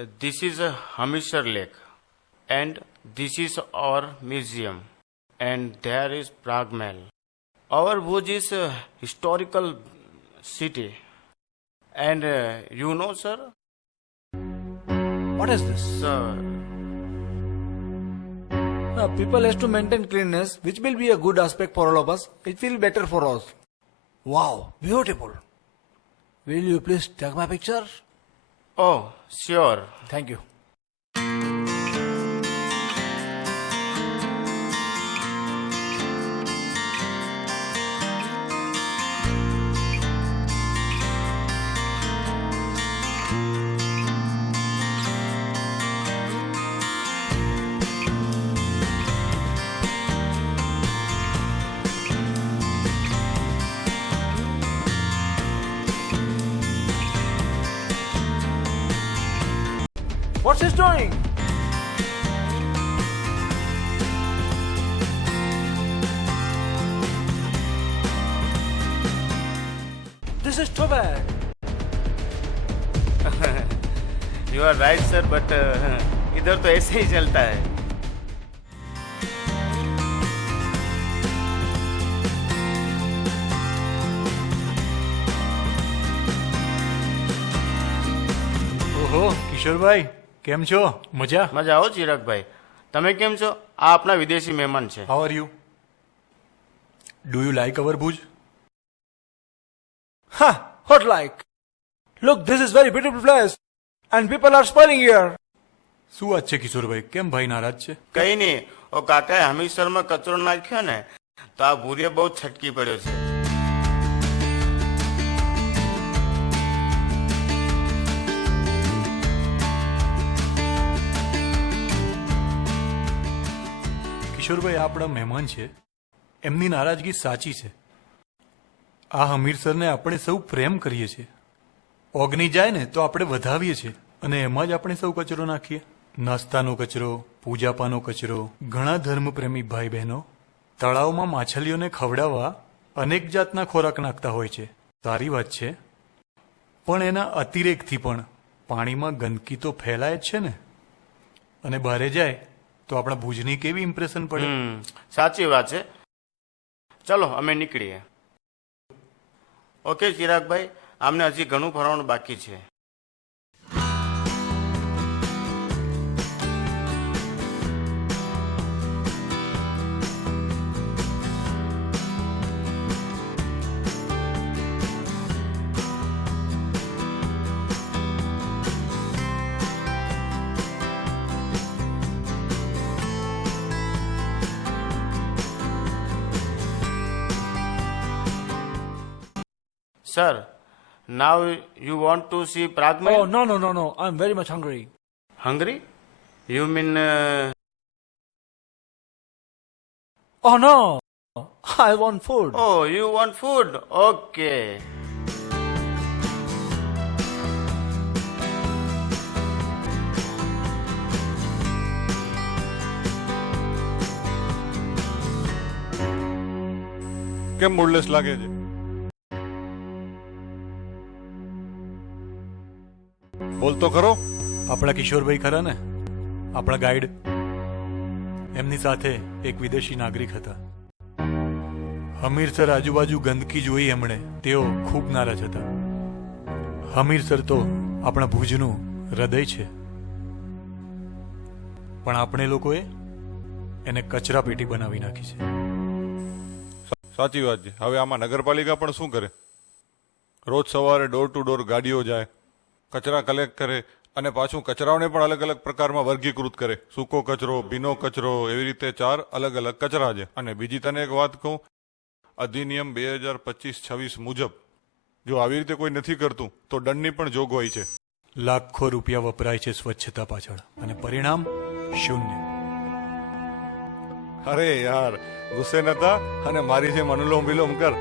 This is a Hamisar Lake, and this is our museum, and there is Prague Mall. Our Bhuj is a historical city, and you know, sir, What is this? sir, People has to maintain cleanliness, which will be a good aspect for all of us. It will be better for us. Wow, beautiful. Will you please take my picture? oh, sure. Thank you. What's he doing? This is too bad. You are right, sir, but इधर तो ऐसे ही चलता है. ઓહો કિશોરભાઈ કેમ છો મજા મજા આવો ચિરાગભાઈ. તમે કેમ છો? આ આપણા વિદેશી મહેમાન છે. How are you do you like our Bhuj Huh, what like? Look, this is very beautiful place. And people are spoiling here. શું વાત છે કિશોરભાઈ કેમ ભાઈ નારાજ છે કઈ નહીં. ઓ કાકાએ હમીરસરમાં કચરો નાખ્યો ને તો આ ભૂરીએ બહુ છટકી પડ્યો છે. કિશોરભાઈ આ આપણા મહેમાન છે એમની નારાજગી સાચી છે આ હમીરસરને આપણે સૌ પ્રેમ કરીએ છીએ ઓગની જાય ને તો આપણે વધાવીએ છીએ અને એમાં જ આપણે સૌ કચરો નાખીએ નાસ્તાનો કચરો પૂજાપાનો કચરો ઘણા ધર્મપ્રેમી ભાઈ બહેનો તળાવમાં માછલીઓને ખવડાવવા અનેક જાતના ખોરાક નાખતા હોય છે સારી વાત છે પણ એના અતિરેકથી પણ પાણીમાં ગંદકી તો ફેલાય જ છે ને અને બહારે જાય તો આપણા ભુજની કેવી ઇમ્પ્રેશન પડે સાચી વાત છે. ચલો અમે નીકળીએ. ઓકે ચિરાગભાઈ, આમને હજી ઘણું ફરવાનું બાકી છે. Sir, now you want to see Prague Mall? Oh, no. I'm very much hungry. Hungry? You mean Oh, no. I want food. oh, you want food? Okay. કેમ મૂડલેસ લાગે છે બોલતો ખરો આપણા કિશોરભાઈ ખરા ને આપણા ગાઈડ એમની સાથે એક વિદેશી નાગરિક હતા હમીરસર આજુબાજુ ગંદકી જોઈ એમણે તેઓ ખૂબ નારાજ હતા હમીરસર તો આપણા ભુજનું હૃદય છે પણ આપણે લોકોએ એને કચરા પેટી બનાવી નાખી છે સાચી વાત છે હવે આમાં નગરપાલિકા પણ શું કરે રોજ સવારે ડોર ટુ ડોર ગાડીઓ જાય કચરા કલેક્ટ કરે અને પાછું કચરાઓને પણ અલગ અલગ પ્રકારમાં વર્ગીકૃત કરે સૂકો કચરો ભીનો કચરો એવી રીતે 4 અલગ અલગ કચરા છે અને બીજી તને એક વાત કહું અધિનિયમ 2025-26 મુજબ જો આવી રીતે કોઈ નથી કરતું તો દંડની પણ જોગવાઈ છે લાખો રૂપિયા વપરાય છે સ્વચ્છતા પાછળ અને પરિણામ શૂન્ય અરે યાર ગુસ્સે નતા અને મારી જેમ અનુલોમ વિલોમ કર